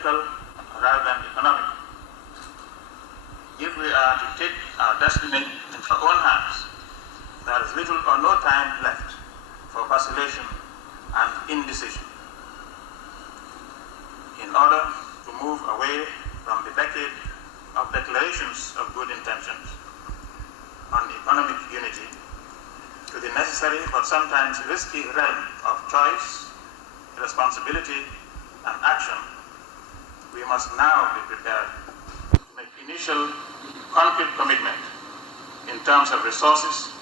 political rather than economic. If we are to take our destiny into our own hands, there is little or no time left for vacillation and indecision. In order to move away from the decade of declarations of good intentions on economic unity to the necessary but sometimes risky realm of choice, responsibility, and action, we must now be prepared to make initial concrete commitment in terms of resources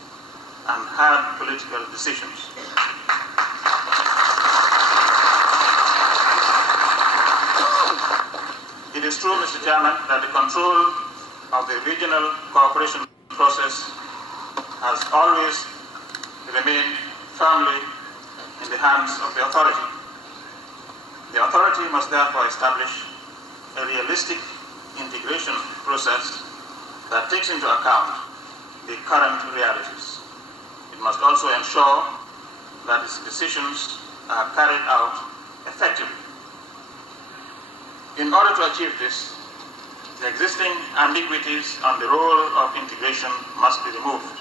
and hard political decisions. It is true, Mr. Chairman, that the control of the regional cooperation process has always remained firmly in the hands of the authority. The authority must therefore establish a realistic integration process that takes into account the current realities. It must also ensure that its decisions are carried out effectively. In order to achieve this, the existing ambiguities on the role of integration must be removed.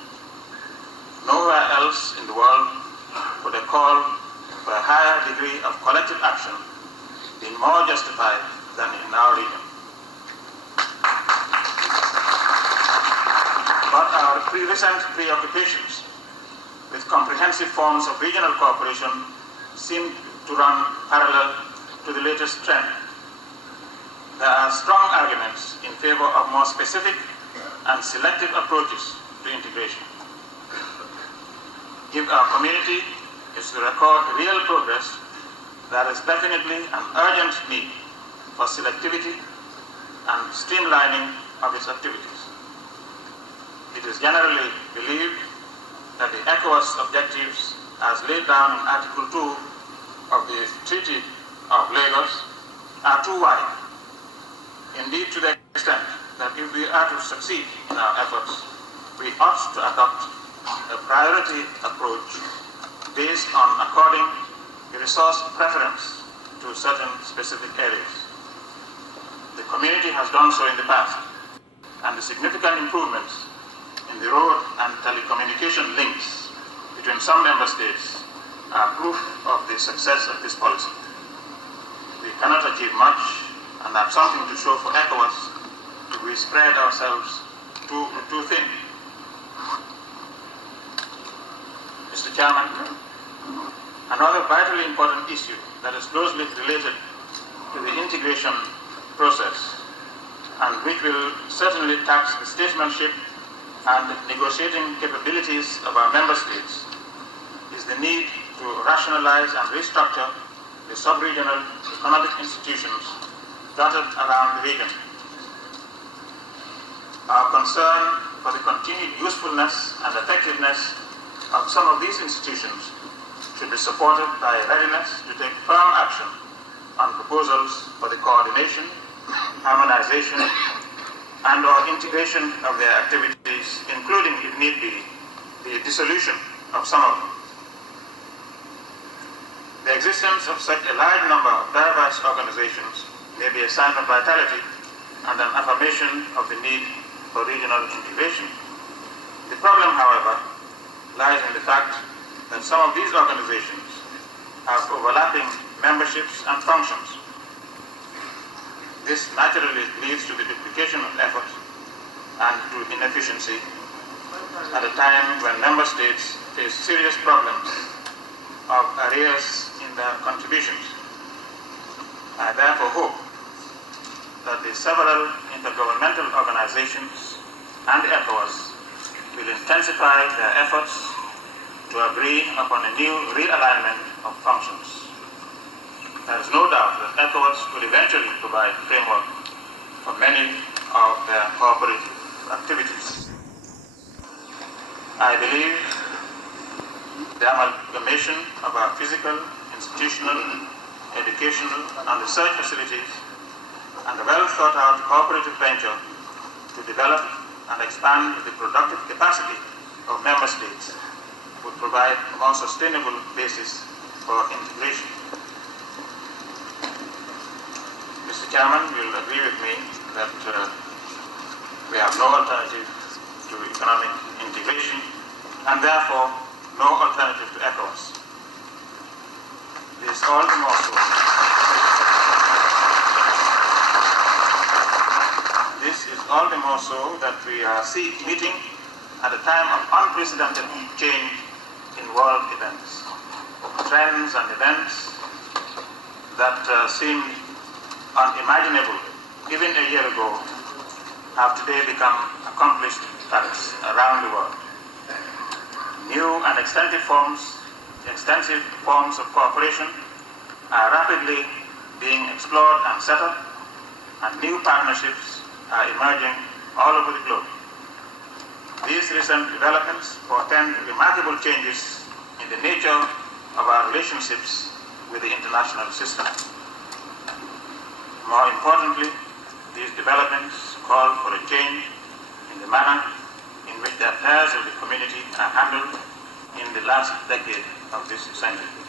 Nowhere else in the world could a call for a higher degree of collective action be more justified than in our region. But our recent preoccupations with comprehensive forms of regional cooperation seem to run parallel to the latest trend. There are strong arguments in favor of more specific and selective approaches to integration. If our community is to record real progress, there is definitely an urgent need for selectivity and streamlining of its activities. It is generally believed that the ECOWAS objectives as laid down in Article 2 of the Treaty of Lagos are too wide. Indeed, to the extent that if we are to succeed in our efforts, we ought to adopt a priority approach based on according the resource preference to certain specific areas. The community has done so in the past, and the significant improvements in the road and telecommunication links between some member states are proof of the success of this policy. We cannot achieve much and have something to show for ECOWAS if we spread ourselves too thin. Mr. Chairman, another vitally important issue that is closely related to the integration process and which will certainly tax the statesmanship and negotiating capabilities of our member states is the need to rationalize and restructure the sub-regional economic institutions dotted around the region. Our concern for the continued usefulness and effectiveness of some of these institutions should be supported by a readiness to take firm action on proposals for the coordination, harmonization, and/or integration of their activities, including, if need be, the dissolution of some of them. The existence of such a large number of diverse organizations may be a sign of vitality and an affirmation of the need for regional integration. The problem, however, lies in the fact that some of these organizations have overlapping memberships and functions. This naturally leads to the duplication of effort and to inefficiency at a time when member states face serious problems of arrears in their contributions. I therefore hope that the several intergovernmental organizations and ECOWAS will intensify their efforts to agree upon a new realignment of functions. There is no doubt that ECOWAS will eventually provide framework for many of their cooperative activities. I believe the amalgamation of our physical, institutional, educational, and research facilities and a well-thought-out cooperative venture to develop and expand the productive capacity of member states would provide a more sustainable basis for integration. Mr. Mr. Chairman will agree with me that we have no alternative to economic integration and therefore no alternative to ECOWAS. This is all the more so. This is all the more so that we are meeting at a time of unprecedented change in world events. Trends and events that seemed unimaginable even a year ago have today become accomplished facts around the world. New and extensive forms of cooperation are rapidly being explored and set up, and new partnerships are emerging all over the globe. These recent developments portend remarkable changes in the nature of our relationships with the international system. More importantly, these developments call for a change in the manner in which the affairs of the community are handled in the last decade of this century.